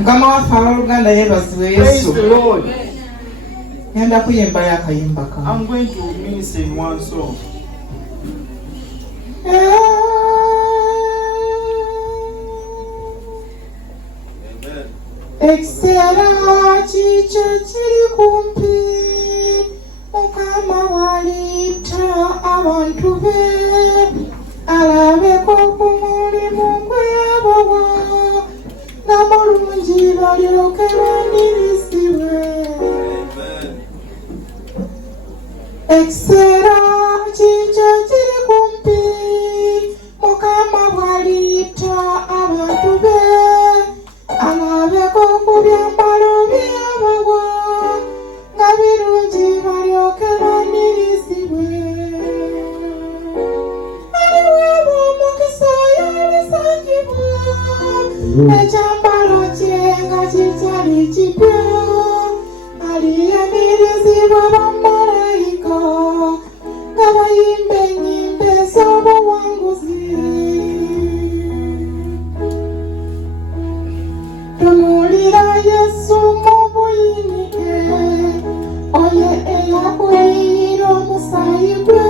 Mukama waffe abooluganda yeebazibwe Yesu. Ngenda kuyimbayo akayimba kamu. I'm going to minister in one song. Ekiseera kikyo kiri kumpi, Mukama waliita abantu be, alabeko ku mulimu gwe yabawa, n'omulungi balyoke bandirisibwe. Ekiseera kikyo kiri kumpi, Mukama waliita abantu be, alabeko ku byambalo byabawa, nga birungi balyoke bandirisibwe. Aliweebwa omukisa yalisangibwa, ekyambalo kye nga kikyali kipya, aliyanirizibwa bamalayika, nga bayimba ennyimba ez'obuwanguzi. Tunuulira Yesu mu buyinike, oye eyakuyiira omusaayi gwe,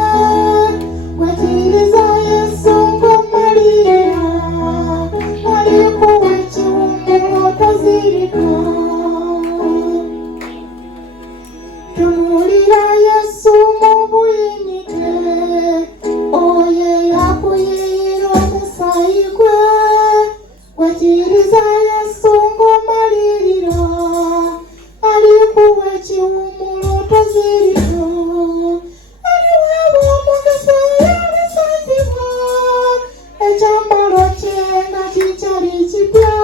wekkiriza Yesu ng'omalira, alikuwa ekiwummulo tozirika. Tunuulira Yesu mu buyinike, oye eyakuyiira omusaayi gwe, wekkiriza Yesu ng'omalirira, alikuwa ekiwummulo tozirika. Aliweebwa omukisa yalisangibwa, ekyambalo kye nga kikyali kipya,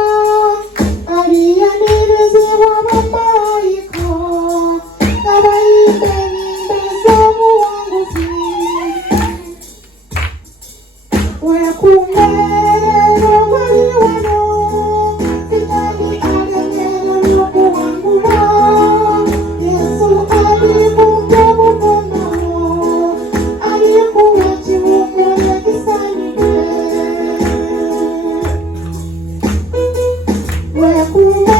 aliyanirizibwa bamalayika, nga bayimba ennyimba ez'obuwanguzi. Weekuume leero wali wano, kitani alenyero ly'okuwangula, Yesu ali kumpi obukono, alikuwa ekiwummulo ekisaanidde. Weekuume